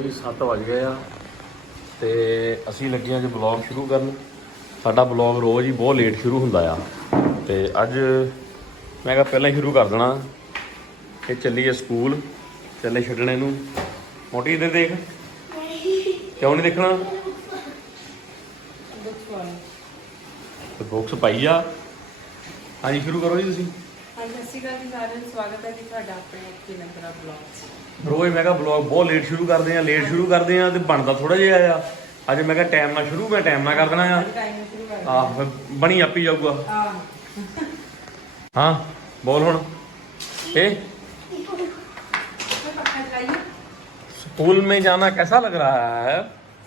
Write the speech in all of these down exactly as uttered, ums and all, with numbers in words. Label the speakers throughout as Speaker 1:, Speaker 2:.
Speaker 1: जी सत्त बज गए आ ते असीं लगे अज ब्लॉग शुरू करन। साडा ब्लॉग रोज़ ही बहुत लेट शुरू हुंदा आ ते अज मैं कहा पहलां ही शुरू कर देना। ये चलीए स्कूल, चले छड्डण इहनूं। मोटी इधर देख, क्यों नहीं देखना? बुक्स पाई आ। हाँ जी शुरू करो जी तुसीं। रोज़ मैं कहा ब्लॉग बहुत लेट शुरू करते हैं, लेट शुरू करते हैं तो बनता थोड़ा जिहा आ। अज मैं कहा टाइम ना शुरू, मैं टाइम ना कर देना आ। आह बनी आप ही जाऊगा। हाँ बोल हुण। ए स्कूल में जाना कैसा लग रहा है?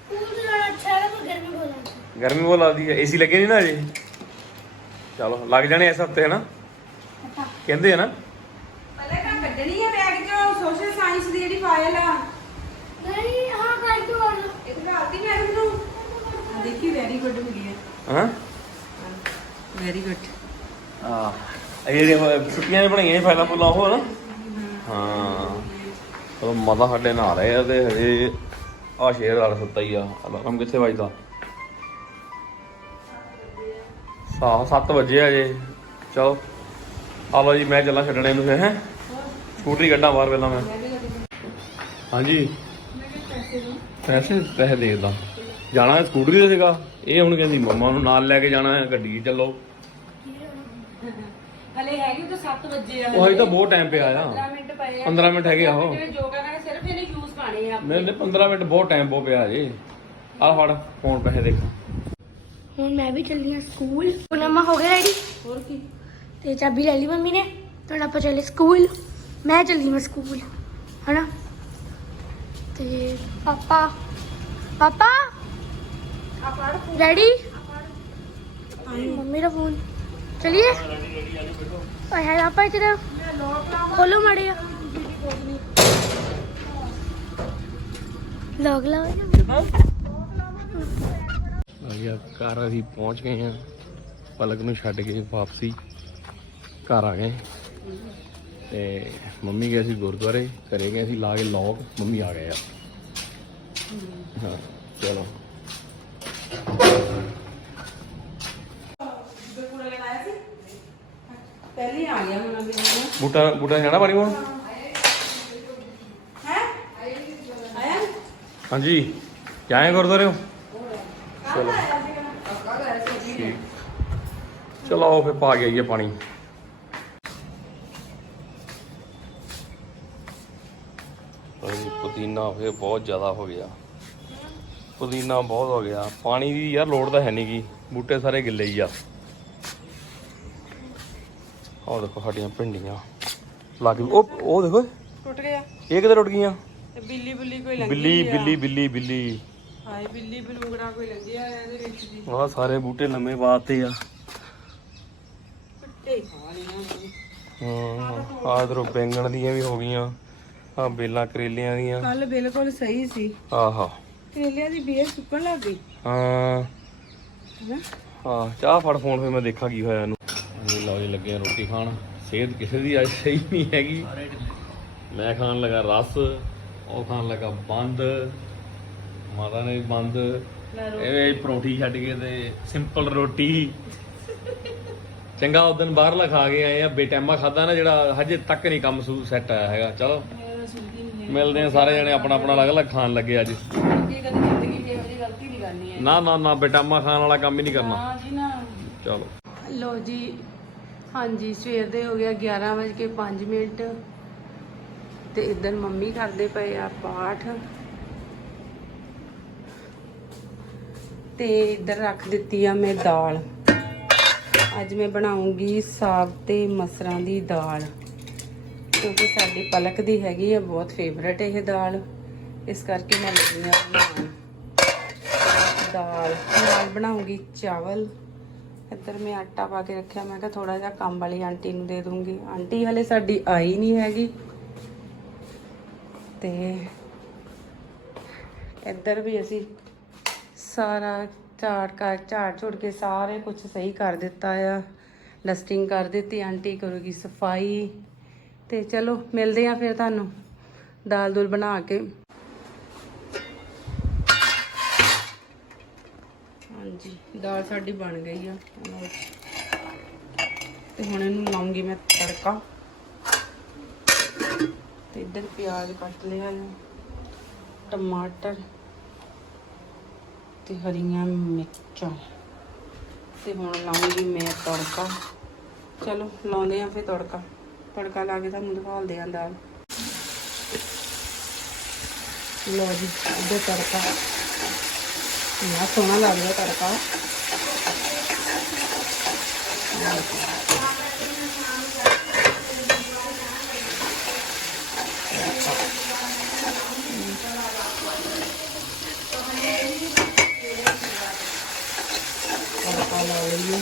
Speaker 1: गर्मी बहुत लगती है। एसी लगे नहीं ना अजे? चलो लग जाने इस हफ्ते है ना, कहते है ना।
Speaker 2: सोशल साइंस ਦੀ ਜਿਹੜੀ ਫਾਈਲ ਆ ਨਹੀਂ ਹਾਂ ਕਰ ਦੋ ਆ ਇੱਕ ਰਾਤੀ ਮੈਡਮ ਨੂੰ ਦੇਖੀ ਵੈਰੀ ਗੁੱਡ ਹੋ ਗਈ ਹੈ।
Speaker 1: ਹਾਂ
Speaker 2: ਵੈਰੀ ਗੁੱਡ।
Speaker 1: ਆ ਇਹ ਜਿਹੜੇ ਛੁੱਟੀਆਂ ਨੇ ਬਣਾਈਆਂ ਫਾਈਲਾਂ ਫੁੱਲਾਂ ਉਹ ਨਾ। ਹਾਂ ਉਹ ਮਾਤਾ ਸਾਡੇ ਨਹਾ ਰਹੇ ਆ ਤੇ ਹਜੇ ਆ ਸ਼ੇਰ ਵਾਲਾ ਸੁੱਤਾ ਹੀ ਆ। ਅਲਾਰਮ ਕਿੱਥੇ ਵੱਜਦਾ? ਸਾਹ ਸੱਤ ਵਜੇ ਆ ਜੇ। ਚਲੋ ਆ ਲਓ ਜੀ ਮੈਂ ਚੱਲਾਂ ਛੱਡਣੇ ਨੂੰ ਫਿਰ। ਹੈ ਸਕੂਟਰੀ ਕੱਢਾਂ ਬਾਹਰ ਪਹਿਲਾਂ ਮੈਂ। ਹਾਂਜੀ ਪੈਸੇ ਪੈਸੇ ਦੇਖਦਾ ਜਾਣਾ ਸਕੂਟਰੀ ਤੇ ਸੀਗਾ। ਇਹ ਹੁਣ ਕਹਿੰਦੀ ਮੰਮਾ ਨੂੰ ਨਾਲ ਲੈ ਕੇ ਜਾਣਾ ਹੈ, ਗੱਡੀ ਚੱਲੋ।
Speaker 2: ਹਲੇ ਹੈਗੀ ਤਾਂ ਸੱਤ ਵਜੇ ਆ।
Speaker 1: ਉਹ ਹਜੇ ਤਾਂ ਬਹੁਤ ਟਾਈਮ ਪਿਆ ਆ।
Speaker 2: ਪੰਦਰਾਂ ਮਿੰਟ ਪਏ ਆ।
Speaker 1: ਪੰਦਰਾਂ ਮਿੰਟ ਹੈਗੇ ਆਹੋ।
Speaker 2: ਜਿਵੇਂ ਯੋਗਾ ਕਰਨਾ ਸਿਰਫ ਇਹਨੇ ਸ਼ੂਜ਼ ਪਾਣੇ ਆ।
Speaker 1: ਨਹੀਂ ਨਹੀਂ ਪੰਦਰਾਂ ਮਿੰਟ ਬਹੁਤ ਟਾਈਮ ਬਹੁਤ ਪਿਆ ਜੇ। ਆ ਫੜ ਫੋਨ ਪੈਸੇ ਦੇਖ।
Speaker 3: ਹੁਣ ਮੈਂ ਵੀ ਚੱਲੀ ਆ ਸਕੂਲ। ਹੁਣ ਅੰਮਾ ਹੋ ਗਏ ਰੈਡੀ?
Speaker 2: ਹੋਰ ਕੀ
Speaker 3: ਤੇ ਚਾਬੀ ਲੈ ਲਈ ਮੰਮੀ ਨੇ। ਹੁਣ ਆਪਾਂ ਚੱਲੇ ਸਕੂਲ। ਮੈਂ ਚੱਲੀ ਮੈਂ ਸਕੂਲ ਹਨਾ। ਤੇ ਪਾਪਾ ਪਾਪਾ
Speaker 2: ਆ ਫੜ
Speaker 3: ਰੈਡੀ? ਮੰਮੀ ਦਾ ਫੋਨ। ਚਲਿਏ ਓਏ ਹੈ ਆਪਾਂ ਇੱਧਰ ਖੋਲੋ ਮਾੜੇ ਆ ਲੋਕ ਲਾ
Speaker 1: ਆ ਘਰ ਅਸੀਂ ਪਹੁੰਚ ਗਏ ਹਾਂ। ਪਲਕ ਨੂੰ ਛੱਡ ਕੇ ਵਾਪਸੀ ਘਰ ਆ ਗਏ ਤੇ ਮੰਮੀ ਗਏ ਸੀ ਗੁਰਦੁਆਰੇ, ਘਰੇ ਗਏ ਸੀ ਲਾ ਕੇ ਲੋਕ। ਮੰਮੀ ਆ ਗਏ ਆ। ਹਾਂ ਚਲੋ
Speaker 2: ਪਹਿਲੀ ਆ ਗਿਆ ਹੁਣ ਅਗਲੇ ਨੂੰ।
Speaker 1: ਬੂਟਾ ਬੂਟਾ ਜਾਣਾ ਪਾਣੀ ਕੋਲ।
Speaker 2: ਹੈ ਆਇਆ
Speaker 1: ਹਾਂਜੀ ਜਾਏ ਗੁਰਦੁਆਰੇ ਹੋ। ਚਲੋ ਠੀਕ ਚਲੋ ਫਿਰ ਪਾ ਕੇ ਆਈਏ ਪਾਣੀ। ਪੁਦੀਨਾ ਫਿਰ ਬਹੁਤ ਜ਼ਿਆਦਾ ਹੋ ਗਿਆ। ਪੁਦੀਨਾ ਬਹੁਤ ਹੋ ਗਿਆ। ਪਾਣੀ ਦੀ ਯਾਰ ਲੋੜ ਤਾਂ ਹੈ ਨਹੀਂ ਗੀ, ਬੂਟੇ ਸਾਰੇ ਗਿੱਲੇ ਹੀ ਆ। ਆਹ ਦੇਖੋ ਸਾਡੀਆਂ ਭਿੰਡੀਆਂ ਲੱਗ। ਉਹ ਉਹ ਦੇਖੋ
Speaker 2: ਟੁੱਟ ਗਿਆ।
Speaker 1: ਇਹ ਕਿੱਧਰ ਟੁੱਟ ਗਈਆਂ?
Speaker 2: ਤੇ ਬਿੱਲੀ ਬੁੱਲੀ ਕੋਈ ਲੱਗੀ
Speaker 1: ਬਿੱਲੀ ਬਿੱਲੀ ਬਿੱਲੀ ਬਿੱਲੀ
Speaker 2: ਹਾਏ ਬਿੱਲੀ ਬਲੂੰਗੜਾ ਕੋਈ ਲੱਗਿਆ ਆ ਇਹਦੇ ਵਿੱਚ ਦੀ।
Speaker 1: ਆਹ ਸਾਰੇ ਬੂਟੇ ਲੰਮੇ ਪਾਤੇ ਆ।
Speaker 2: ਟੁੱਟੇ ਖਾ ਲਿਆ।
Speaker 1: ਹਾਂ ਆਹ ਇਧਰੋਂ ਬੈਂਗਣ ਦੀਆਂ ਵੀ ਹੋ ਗਈਆਂ। ਆਹ ਬੇਲਾਂ ਕਰੇਲਿਆਂ ਦੀਆਂ।
Speaker 2: ਕੱਲ ਬਿਲਕੁਲ ਸਹੀ ਸੀ।
Speaker 1: ਆਹਾ
Speaker 2: ਕਰੇਲਿਆਂ ਦੀ ਬੇਲ ਸੁੱਕਣ ਲੱਗ ਗਈ
Speaker 1: ਹਾਂ
Speaker 2: ਹੈਨਾ।
Speaker 1: ਹਾਂ ਚਾਹ ਫੜ ਫੋਨ ਫਿਰ ਮੈਂ ਦੇਖਾਂ ਕੀ ਹੋਇਆ ਇਹਨੂੰ। ਅਸੀਂ ਲਓ ਜੀ ਲੱਗੇ ਆ ਰੋਟੀ ਖਾਣ। ਸਿਹਤ ਕਿਸੇ ਦੀ ਅੱਜ ਸਹੀ ਨਹੀਂ ਹੈਗੀ। ਮੈਂ ਖਾਣ ਲੱਗਾ ਰਸ, ਉਹ ਖਾਣ ਲੱਗਾ ਬੰਦ, ਮਾਤਾ ਨੇ ਵੀ ਬੰਦ। ਇਹ ਪਰੌਂਠੀ ਛੱਡ ਕੇ ਤੇ ਸਿੰਪਲ ਰੋਟੀ। ਚੰਗਾ ਉਸ ਦਿਨ ਬਾਹਰਲਾ ਖਾ ਕੇ ਆਏ ਆ, ਬੇਟੈਮਾ ਖਾਦਾ ਨਾ ਜਿਹੜਾ ਹਜੇ ਤੱਕ ਨਹੀਂ ਕੰਮ ਸੂ ਸੈੱਟ ਆਇਆ ਹੈਗਾ। ਚਲੋ ਮਿਲਦੇ ਆ ਸਾਰੇ ਜਣੇ ਆਪਣਾ ਆਪਣਾ ਅਲੱਗ ਅਲੱਗ ਖਾਣ ਲੱਗੇ ਅੱਜ। ਨਾ ਨਾ ਨਾ ਬੇਟਾਮਾ ਖਾਣ ਵਾਲਾ ਕੰਮ ਹੀ ਨਹੀਂ ਕਰਨਾ। ਚਲੋ
Speaker 2: ਲੋ ਜੀ ਹਾਂਜੀ ਸਵੇਰ ਦੇ ਹੋ ਗਿਆ ਗਿਆਰਾਂ ਵਜੇ ਕੇ ਪੰਜ ਮਿੰਟ ਤੇ ਇੱਧਰ ਮੰਮੀ ਕਰਦੇ ਪਏ ਆ ਪਾਠ ਤੇ ਇੱਧਰ ਰੱਖ ਦਿੱਤੀ ਆ ਮੈਂ ਦਾਲ। ਅੱਜ ਮੈਂ ਬਣਾਉਂਗੀ ਸਾਗ ਤੇ ਮਸਰਾਂ ਦੀ ਦਾਲ ਕਿਉਂਕਿ ਸਾਡੀ ਪਲਕ ਦੀ ਹੈਗੀ ਆ ਬਹੁਤ ਫੇਵਰਟ ਇਹ ਦਾਲ, ਇਸ ਕਰਕੇ ਮੈਂ ਲੱਗੀ ਆ ਬਣਾਉਣ ਦਾਲ। ਨਾਲ ਬਣਾਉਂਗੀ ਚਾਵਲ। ਇੱਧਰ ਮੈਂ ਆਟਾ ਪਾ ਕੇ ਰੱਖਿਆ। ਮੈਂ ਕਿਹਾ ਥੋੜਾ ਜਿਹਾ ਕੰਮ ਵਾਲੀ ਆਂਟੀ ਨੂੰ ਦੇ ਦੂੰਗੀ। ਆਂਟੀ ਹਲੇ ਸਾਡੀ ਆਈ ਨਹੀਂ ਹੈਗੀ। ਤੇ ਇੱਧਰ ਵੀ ਅਸੀਂ ਸਾਰਾ ਝਾੜ ਕਰ ਝਾੜ ਝੁੜ ਕੇ ਸਾਰੇ ਕੁਝ ਸਹੀ ਕਰ ਦਿੱਤਾ ਆ। ਡਸਟਿੰਗ ਕਰ ਦਿੱਤੀ। ਆਂਟੀ ਕਰੂਗੀ ਸਫਾਈ। ਤੇ ਚਲੋ ਮਿਲਦੇ ਆ ਫਿਰ ਤੁਹਾਨੂੰ ਦਾਲ ਦੂਲ ਬਣਾ ਕੇ। ਹਾਂਜੀ ਦਾਲ ਸਾਡੀ ਬਣ ਗਈ ਆ ਲਓ ਜੀ। ਤੇ ਹੁਣ ਇਹਨੂੰ ਲਾਉਂਗੀ ਮੈਂ ਤੜਕਾ। ਤੇ ਇੱਧਰ ਪਿਆਜ਼ ਕੱਟ ਲਿਆ ਹੈ, ਟਮਾਟਰ ਤੇ ਹਰੀਆਂ ਮਿਰਚਾਂ। ਤੇ ਹੁਣ ਲਾਉਂਗੀ ਮੈਂ ਤੜਕਾ। ਚਲੋ ਲਾਉਂਦੇ ਆ ਫਿਰ ਤੜਕਾ। ਤੜਕਾ ਲਾ ਕੇ ਤੁਹਾਨੂੰ ਦਿਖਾਉਂਦੇ ਆ ਦਾਲ। ਲਓ ਜੀ ਇੱਧਰ ਤੜਕਾ ਇੰਨਾ ਸੋਹਣਾ ਲੱਗਦਾ ਤੜਕਾ। ਤੜਕਾ ਲਾ ਲਈਏ।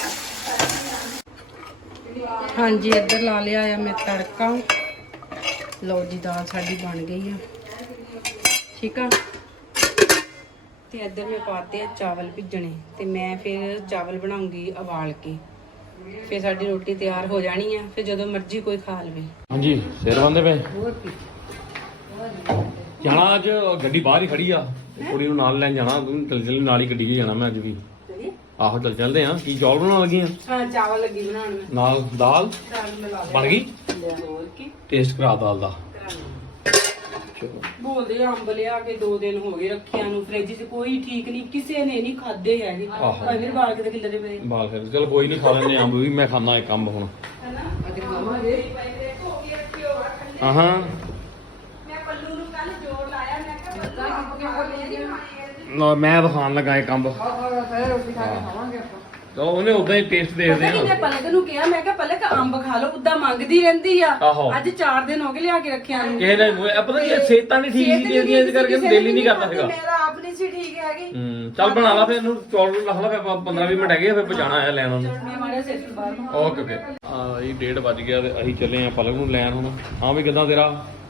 Speaker 2: ਹਾਂਜੀ ਇੱਧਰ ਲਾ ਲਿਆ ਆ ਮੈਂ ਤੜਕਾ। ਲਓ ਜੀ ਦਾਲ ਸਾਡੀ ਬਣ ਗਈ ਆ, ਠੀਕ ਆ। ਤੇ ਇੱਧਰ ਮੈਂ ਪਾਤੇ ਆ ਚਾਵਲ ਭਿੱਜਣੇ। ਤੇ ਮੈਂ ਫਿਰ ਚਾਵਲ ਬਣਾਉਂਗੀ ਉਬਾਲ ਕੇ, ਫਿਰ ਸਾਡੀ ਰੋਟੀ ਤਿਆਰ ਹੋ ਜਾਣੀ ਆ। ਫਿਰ ਜਦੋਂ ਮਰਜ਼ੀ ਕੋਈ ਖਾ ਲਵੇ।
Speaker 1: ਹਾਂਜੀ ਸਿਰ ਬੰਦੇ ਪਏ
Speaker 2: ਹੋਰ ਕੀ
Speaker 1: ਜਾਣਾ ਅੱਜ। ਗੱਡੀ ਬਾਹਰ ਹੀ ਖੜੀ ਆ, ਕੁੜੀ ਨੂੰ ਨਾਲ ਲੈਣ ਜਾਣਾ। ਚਲ ਚਲ ਨਾਲ ਹੀ ਗੱਡੀ 'ਚ ਜਾਣਾ ਮੈਂ ਅੱਜ ਵੀ। ਆਹੋ ਚੱਲ ਚੱਲਦੇ ਆ। ਕੀ ਚੌਲ ਬਣਾਉਣ ਲੱਗੀ ਆ?
Speaker 2: ਹਾਂ ਚਾਵਲ ਲੱਗੀ ਬਣਾਉਣ ਮੈਂ।
Speaker 1: ਨਾਲ ਦਾਲ
Speaker 2: ਦਾਲ ਮਿਲਾ
Speaker 1: ਬਣ ਗਈ।
Speaker 2: ਹੋਰ ਕੀ
Speaker 1: ਟੇਸਟ ਕਰਾ ਦਾਲ ਦਾ।
Speaker 2: ਬੋਲਦੇ ਆ, ਅੰਬ ਲਿਆ ਕੇ ਦੋ ਦਿਨ ਹੋ ਗਏ ਰੱਖਿਆਂ ਨੂੰ ਫ੍ਰਿਜ 'ਚ, ਕੋਈ ਠੀਕ ਨਹੀਂ, ਕਿਸੇ ਨੇ ਨਹੀਂ ਖਾਦੇ ਹੈਗੇ।
Speaker 1: ਆਹੋ।
Speaker 2: ਫਿਰ ਬਾਲ ਕੇ ਕਿੱਲੇ ਦੇ ਪਏ
Speaker 1: ਬਾਲ ਫਿਰ ਚਲ ਕੋਈ ਨਹੀਂ, ਖਾ ਲੈਂਦੇ ਅੰਬ ਵੀ। ਮੈਂ ਖਾਣਾ ਇੱਕ ਅੰਬ ਹੁਣ।
Speaker 2: ਅਜੇ ਖਾਵਾਂਗੇ।
Speaker 1: ਹਾਂ ਹਾਂ
Speaker 2: ਮੈਂ ਪੱਲੂ ਨੂੰ ਕੱਲ ਜੋੜ ਲਾਇਆ, ਮੈਂ ਕਿਹਾ ਪੱਲੂ
Speaker 1: ਨਾ ਮੈਂ ਤਾਂ ਖਾਣ ਲੱਗਾ ਇੱਕ ਅੰਬ। ਚਲੋ ਉਹਨੇ ਉਦਾਂ ਹੀ ਟੇਸਟ ਦੇਖਦੇ
Speaker 2: ਪਤਾ
Speaker 1: ਆ।
Speaker 2: ਕਿਨੇ ਪਲਕ ਨੂੰ ਕਿਹਾ, ਮੈਂ ਕਿਹਾ ਪਲਕ ਅੰਬ ਖਾ ਲਓ, ਉਦਾਂ ਮੰਗਦੀ ਰਹਿੰਦੀ ਆ।
Speaker 1: ਆਹੋ।
Speaker 2: ਅੱਜ ਚਾਰ ਦਿਨ ਹੋ ਗਏ ਲਿਆ ਕੇ ਰੱਖਿਆ ਨੂੰ।
Speaker 1: ਕਿਸੇ ਨੇ ਪਤਾ ਕੀ ਸਿਹਤਾਂ ਨਹੀਂ ਠੀਕ ਸੀ ਇਹਦੀਆਂ, ਇਸ ਕਰਕੇ ਦਿਲ ਹੀ ਨਹੀਂ ਕਰਦਾ ਹੈਗਾ।
Speaker 2: ਮੇਰਾ ਆਪ ਨਹੀਂ ਸੀ ਠੀਕ ਹੈਗੀ।
Speaker 1: ਹੂੰ ਚੱਲ ਬਣਾ ਲਾ ਫਿਰ ਇਹਨੂੰ। ਚੌਲ ਨੂੰ ਰੱਖ ਲਾ ਫਿਰ। ਪੰਦਰਾਂ ਵੀਹ ਮਿੰਟ ਹੈਗੇ ਆ, ਫਿਰ ਪਹੁੰਚਾਣਾ ਆਇਆ ਲੈਣ ਉਹਨੂੰ।
Speaker 2: ਮੈਂ ਮਾਰਿਆ ਸਿਰ ਤੋਂ ਬਾਹਰ।
Speaker 1: Okay okay. ਆ ਇਹ ਡੇਢ ਵੱਜ ਗਿਆ ਤੇ ਅਸੀਂ ਚੱਲੇ ਆ ਪਲਕ ਨੂੰ ਲੈਣ ਹੁਣ। ਹਾਂ ਵੀ ਕਿੱਦਾਂ ਤੇਰਾ?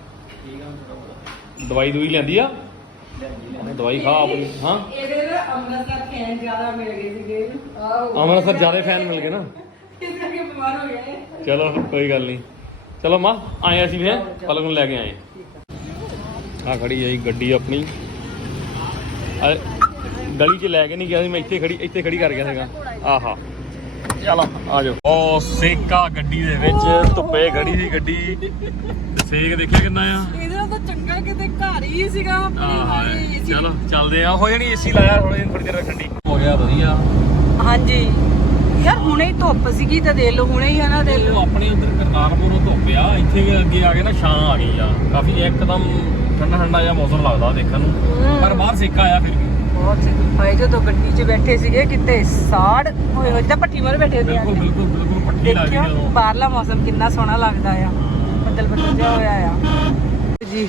Speaker 1: ਦਵਾਈ ਦੂਈ ਲੈਂਦੀ ਆ? ਦਵਾਈ ਖਾ ਆਪਣੀ। ਹਾਂ
Speaker 2: ਇਹਦੇ ਨਾਲ ਅੰਮ੍ਰਿਤਸਰ ਫੈਨ ਜ਼ਿਆਦਾ ਮਿਲ ਗਏ ਸੀਗੇ।
Speaker 1: ਅੰਮ੍ਰਿਤਸਰ ਜ਼ਿਆਦਾ ਫੈਨ ਮਿਲ ਗਏ ਨਾ,
Speaker 2: ਇਸ ਕਰਕੇ ਬਿਮਾਰ ਹੋ ਗਏ।
Speaker 1: ਚਲੋ ਕੋਈ ਗੱਲ ਨਹੀਂ। ਚਲੋ ਮਾਂ ਆਏ ਅਸੀਂ ਫਿਰ ਪਲਕ ਨੂੰ ਲੈ ਕੇ ਆਏ। ਆ ਖੜੀ ਆਈ ਗੱਡੀ ਆਪਣੀ। ਆ ਗਲੀ 'ਚ ਲੈ ਕੇ ਨਹੀਂ ਗਿਆ ਸੀ ਮੈਂ, ਇੱਥੇ ਖੜੀ ਇੱਥੇ ਖੜੀ ਕਰ ਗਿਆ ਸੀਗਾ। ਆਹਾ ਚਲੋ ਆ ਜਾਓ। ਉਹ ਸੇਕਾ ਗੱਡੀ ਦੇ ਵਿੱਚ, ਧੁੱਪੇ ਖੜੀ ਸੀ ਗੱਡੀ। ਸੇਕ ਦੇਖਿਆ ਕਿੰਨਾ ਆ।
Speaker 2: ਇਹਦੇ ਨਾਲ ਤਾਂ ਚੰਗਾ ਕਿਤੇ ਘਰ ਹੀ ਸੀਗਾ
Speaker 1: ਆਹਾ ਚਲੋ ਚੱਲਦੇ ਆ। ਹੋ ਜਾਣੀ ਏਸੀ ਲਾਇਆ ਥੋੜੀ ਦਿਨ, ਥੋੜੀ ਦੇਰ ਠੰਡੀ ਹੋ ਗਿਆ ਵਧੀਆ।
Speaker 2: ਹਾਂਜੀ ਯਾਰ ਹੁਣੇ ਹੀ ਧੁੱਪ ਸੀਗੀ ਤੇ ਦੇਖ ਲਓ ਹੁਣੇ ਹੀ ਆ ਨਾ, ਦੇਖ ਲਓ
Speaker 1: ਆਪਣੀ ਉਧਰ ਕਰਤਾਰਪੁਰੋਂ ਧੁੱਪ ਆ, ਇੱਥੇ ਵੀ ਅੱਗੇ ਆ ਕੇ ਨਾ ਛਾਂ ਆ ਗਈ ਆ। ਕਾਫੀ ਇੱਕਦਮ ਠੰਡਾ ਠੰਡਾ ਜਿਹਾ ਮੌਸਮ ਲੱਗਦਾ ਦੇਖਣ ਨੂੰ, ਪਰ ਬਾਹਰ ਸੇਕਾ ਆ ਫਿਰ ਵੀ
Speaker 2: ਬਹੁਤ ਹਾਏ। ਜਦੋਂ ਗੱਡੀ 'ਚ ਬੈਠੇ ਸੀਗੇ ਕਿਤੇ ਸਾੜ ਹੋਏ ਹੋਏ, ਜਿੱਦਾਂ ਭੱਠੀ ਮਾਰ ਬੈਠੇ ਹੁੰਦੇ ਆ।
Speaker 1: ਬਿਲਕੁਲ ਬਿਲਕੁਲ ਬਿਲਕੁਲ ਪੱਟੀ ਲੱਗ ਗਈ
Speaker 2: ਦੇਖਿਓ
Speaker 1: ਜਦੋਂ।
Speaker 2: ਬਾਹਰਲਾ ਮੌਸਮ ਕਿੰਨਾ ਸੋਹਣਾ ਲੱਗਦਾ ਆ, ਬੱਦਲ ਬੱਦਲ ਜਿਹਾ ਹੋਇਆ ਆ ਜੀ।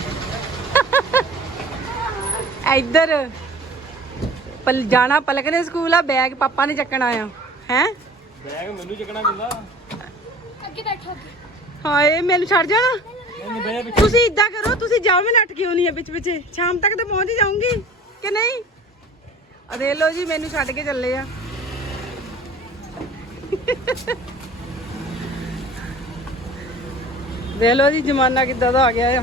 Speaker 2: ਇੱਧਰ ਪਲ ਜਾਣਾ ਪਲਕ ਨੇ ਸਕੂਲ ਆ, ਬੈਗ ਪਾਪਾ ਨੇ ਚੱਕਣਾ ਆ। ਹੈ
Speaker 1: ਬੈਗ ਮੈਨੂੰ ਚੱਕਣਾ ਪੈਂਦਾ।
Speaker 3: ਅੱਗੇ ਬੈਠੋ।
Speaker 2: ਹਾਏ ਮੈਨੂੰ ਛੱਡ ਜਾਣਾ।
Speaker 1: ਨਹੀਂ ਬਹਿ ਪਿੱਛੇ।
Speaker 2: ਤੁਸੀਂ ਇਦਾਂ ਕਰੋ, ਤੁਸੀਂ ਜਾਓ, ਮੈਂ ਨੱਠ ਕੇ ਆਉਣੀ ਆ ਵਿੱਚ ਪਿੱਛੇ। ਸ਼ਾਮ ਤੱਕ ਤੇ ਪਹੁੰਚ ਹੀ ਜਾਊਂਗੀ ਕਿ ਨਹੀਂ? ਆ ਦੇਖ ਲਓ ਜੀ ਮੈਨੂੰ ਛੱਡ ਕੇ ਚੱਲੇ ਆ। ਦੇਖ ਲਓ ਜੀ ਜ਼ਮਾਨਾ ਕਿੱਦਾਂ ਦਾ ਆ ਗਿਆ ਆ।